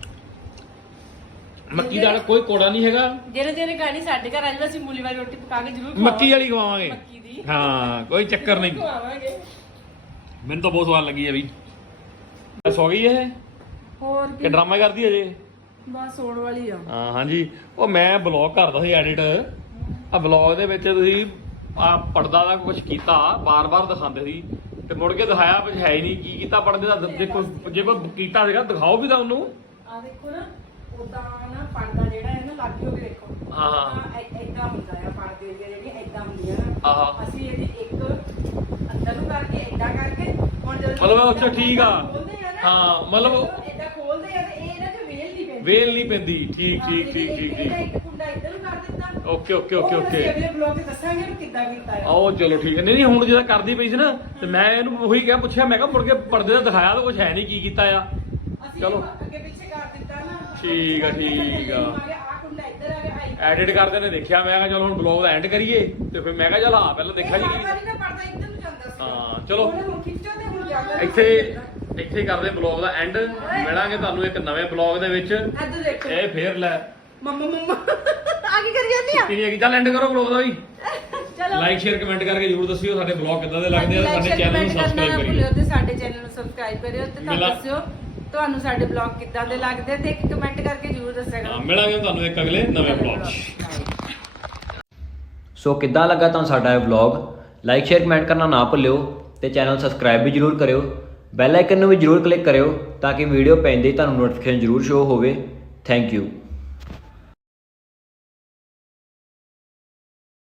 Speaker 1: ਮੱਕੀ ਦਾ ਕੋਈ ਕੋੜਾ ਨਹੀਂ ਹੈਗਾ।
Speaker 4: ਜਿਹੜੇ ਜਿਹੜੇ ਗਾਣੀ ਸਾਡੇ ਘਰ ਆ ਜਾਵੇ ਅਸੀਂ ਮੂਲੀ ਵਾਲੀ ਰੋਟੀ ਪਕਾ ਕੇ ਜ਼ਰੂਰ
Speaker 1: ਮੱਕੀ ਵਾਲੀ ਖਵਾਵਾਂਗੇ।
Speaker 4: ਮੱਕੀ ਦੀ
Speaker 1: ਹਾਂ ਕੋਈ ਚੱਕਰ ਨਹੀਂ।
Speaker 4: ਖਵਾਵਾਂਗੇ।
Speaker 1: ਮੈਨੂੰ ਤਾਂ ਬਹੁਤ ਸਵਾਦ ਲੱਗੀ ਹੈ ਵੀ। ਸੌ ਗਈ ਇਹ
Speaker 4: ਹੋਰ
Speaker 1: ਕਿ ਡਰਾਮਾ ਕਰਦੀ ਹੈ ਜੇ?
Speaker 4: ਬਸ ਹੋਣ ਵਾਲੀ ਆ।
Speaker 1: ਹਾਂ ਹਾਂਜੀ ਉਹ ਮੈਂ ਬਲੌਗ ਕਰਦਾ ਸੀ ਐਡਿਟ। ਆ ਬਲੌਗ ਦੇ ਵਿੱਚ ਤੁਸੀਂ ਆ ਪਰਦਾ ਦਾ ਕੁਝ ਕੀਤਾ ਬਾਰ-ਬਾਰ ਦਿਖਾਉਂਦੇ ਸੀ ਤੇ ਮੁੜ ਕੇ ਦਿਖਾਇਆ ਕੁਝ ਹੈ ਹੀ ਨਹੀਂ। ਕੀ ਕੀਤਾ ਪਰਦੇ ਦਾ? ਦੇਖੋ ਜੇ ਕੋਈ ਕੀਤਾ ਸੀਗਾ ਦਿਖਾਓ ਵੀ ਤਾਂ ਉਹਨੂੰ।
Speaker 4: ਆ ਦੇਖੋ ਨਾ ਉਦਾਂ ਨਾ ਪਰਦਾ ਜਿਹੜਾ ਹੈ ਨਾ ਲੱਗ ਹੋ ਕੇ ਦੇਖੋ।
Speaker 1: ਹਾਂ ਹਾਂ
Speaker 4: ਇਦਾਂ ਹੁੰਦਾ ਆ ਪਰਦੇ ਜਿਹੜੀਆਂ ਇਦਾਂ ਹੁੰਦੀਆਂ ਨਾ।
Speaker 1: ਆਹ
Speaker 4: ਅਸੀਂ ਇਹਦੀ ਇੱਕ ਅੰਦਰ ਨੂੰ ਕਰਕੇ ਇਦਾਂ ਕਰਕੇ ਹੁਣ ਜਦੋਂ
Speaker 1: ਮਤਲਬ ਅੱਛਾ ਠੀਕ ਆ।
Speaker 4: ਖੋਲਦੇ ਆ ਨਾ,
Speaker 1: ਹਾਂ ਮਤਲਬ
Speaker 4: ਇਦਾਂ ਖੋਲਦੇ ਆ ਤੇ ਇਹ ਇਹਨਾਂ ਚ ਵੇਲ ਨਹੀਂ ਪੈਂਦੀ।
Speaker 1: ਵੇਲ ਨਹੀਂ ਪੈਂਦੀ। ਠੀਕ ਠੀਕ ਠੀਕ ਠੀਕ
Speaker 4: ਇਹਦਾ
Speaker 1: ਠੀਕ
Speaker 4: ਇੱਕ ਕੁੰਡਾ ਇੱਧਰ ਨੂੰ ਕਰ ਦਿੱਤਾ
Speaker 1: ਓਕੇ ਓਕੇ ਓਕੇ
Speaker 4: ਉਹ ਅਸੀਂ
Speaker 1: ਓਕੇ
Speaker 4: ਅਗਲੇ ਬਲੌਗ 'ਚ ਦੱਸਾਂਗੇ ਵੀ ਕਿੱਦਾਂ ਕੀਤਾ ਹੈ।
Speaker 1: ਆਓ ਚਲੋ ਠੀਕ ਹੈ। ਨਹੀਂ ਨਹੀਂ ਹੁਣ ਜਿਹੜਾ ਕਰਦੀ ਪਈ ਸੀ ਨਾ ਤੇ ਮੈਂ ਇਹਨੂੰ ਉਹੀ ਕਿਹਾ ਪੁੱਛਿਆ ਮੈਂ ਕਿਹਾ ਮੁੜ ਕੇ ਪਰਦੇ ਦਾ ਦਿਖਾਇਆ ਤਾਂ ਕੁਝ ਹੈ ਨਹੀਂ ਕੀ ਕੀਤਾ ਆ।
Speaker 4: ਅਸੀਂ
Speaker 1: ਚਲੋ।
Speaker 4: ਅੱਗੇ ਪਿੱਛੇ ਕਰ ਦਿੱਤਾ ਨਾ।
Speaker 1: ਠੀਕ ਆ ਠੀਕ ਆ।
Speaker 4: ਆ ਕੁੰਡਾ ਇੱਧਰ ਆ ਗਿਆ ਆਈ
Speaker 1: ਐਡਿਟ ਕਰਦੇ ਨੇ ਦੇਖਿਆ ਮੈਂ ਕਿਹਾ ਚਲੋ ਹੁਣ ਬਲੌਗ ਦਾ ਐਂਡ ਕਰੀਏ ਤੇ ਫਿਰ ਮੈਂ ਕਿਹਾ ਚੱਲ ਹਾਂ ਪਹਿਲਾਂ ਦੇਖਿਆ ਜੀ ਕੀ
Speaker 4: ਪਰਦਾ ਨਹੀਂ ਨਾ ਪਰਦਾ ਇੱਧਰ ਨੂੰ ਜਾਂਦਾ ਸੀ।
Speaker 1: ਹਾਂ ਚਲੋ
Speaker 4: ਉਹਨੇ ਹੁਣ ਖਿੱਚੋ ਤੇ ਹੁਣ ਜਾਂਦਾ
Speaker 1: ਇੱਥੇ ਇੱਥੇ ਕਰਦੇ ਬਲੌਗ ਦਾ ਐਂਡ। ਮਿਲਾਂਗੇ ਤੁਹਾਨੂੰ ਇੱਕ ਨਵੇਂ ਬਲੌਗ ਦੇ ਵਿੱਚ।
Speaker 4: ਇੱਧਰ ਦੇਖੋ
Speaker 1: ਇਹ ਫੇਰ ਲੈ
Speaker 4: ਮੰਮਾ ਮੰਮਾ ਆ ਕੀ ਕਰੀ ਜਾਂਦੀ ਆ?
Speaker 1: ਕਿੰਨੀ ਹੈਗੀ ਚੱਲ ਐਂਡ ਕਰੋ ਬਲੌਗ ਦਾ ਵੀ।
Speaker 4: ਚਲੋ
Speaker 1: ਲਾਈਕ ਸ਼ੇਅਰ ਕਮੈਂਟ ਕਰਕੇ ਜਰੂਰ ਦੱਸਿਓ ਸਾਡੇ ਬਲੌਗ ਕਿੱਦਾਂ ਦੇ ਲੱਗਦੇ ਆ। ਸਾਡੇ ਚੈਨਲ ਨੂੰ ਸਬਸਕ੍ਰਾਈਬ ਕਰਿਓ।
Speaker 4: ਭੁੱਲਿਓ ਤੇ ਸਾਡੇ ਚੈਨਲ ਨੂੰ ਸਬਸਕ੍ਰਾਈਬ ਕਰਿਓ ਤੇ ਤਾਂ
Speaker 1: ਮਿਲਾ-
Speaker 4: ਦੱਸਿਓ ਤੁਹਾਨੂੰ ਸਾਡੇ ਬਲੌਗ ਕਿੱਦਾਂ ਦੇ ਲੱਗਦੇ ਤੇ ਇੱਕ ਕਮੈਂਟ ਕਰਕੇ ਜਰੂਰ ਦੱਸਿਆ
Speaker 1: ਹਾਂ
Speaker 4: ਕਰੋ।
Speaker 1: ਮਿਲਾਂਗੇ ਤੁਹਾਨੂੰ ਇੱਕ ਅਗਲੇ ਨਵੇਂ ਬਲੌਗ 'ਚ।
Speaker 6: ਸੋ ਕਿੱਦਾਂ ਲੱਗਾ ਤੁਹਾਨੂੰ ਸਾਡਾ ਇਹ ਵਲੌਗ? ਲਾਈਕ ਸ਼ੇਅਰ ਕਮੈਂਟ ਕਰਨਾ ਨਾ ਭੁੱਲਿਓ ਤੇ ਚੈਨਲ ਸਬਸਕ੍ਰਾਈਬ ਵੀ ਜਰੂਰ ਕਰਿਓ। ਬੈਲ ਆਈਕਨ ਨੂੰ ਵੀ ਜਰੂਰ ਕਲਿੱਕ ਕਰਿਓ ਤਾਂ ਕਿ ਵੀਡੀਓ ਪੈਂਦੇ ਹੀ ਤੁਹਾਨੂੰ ਨੋਟੀਫਿਕੇਸ਼ਨ ਜਰੂਰ ਸ਼ੋ ਹੋਵੇ। Thank you.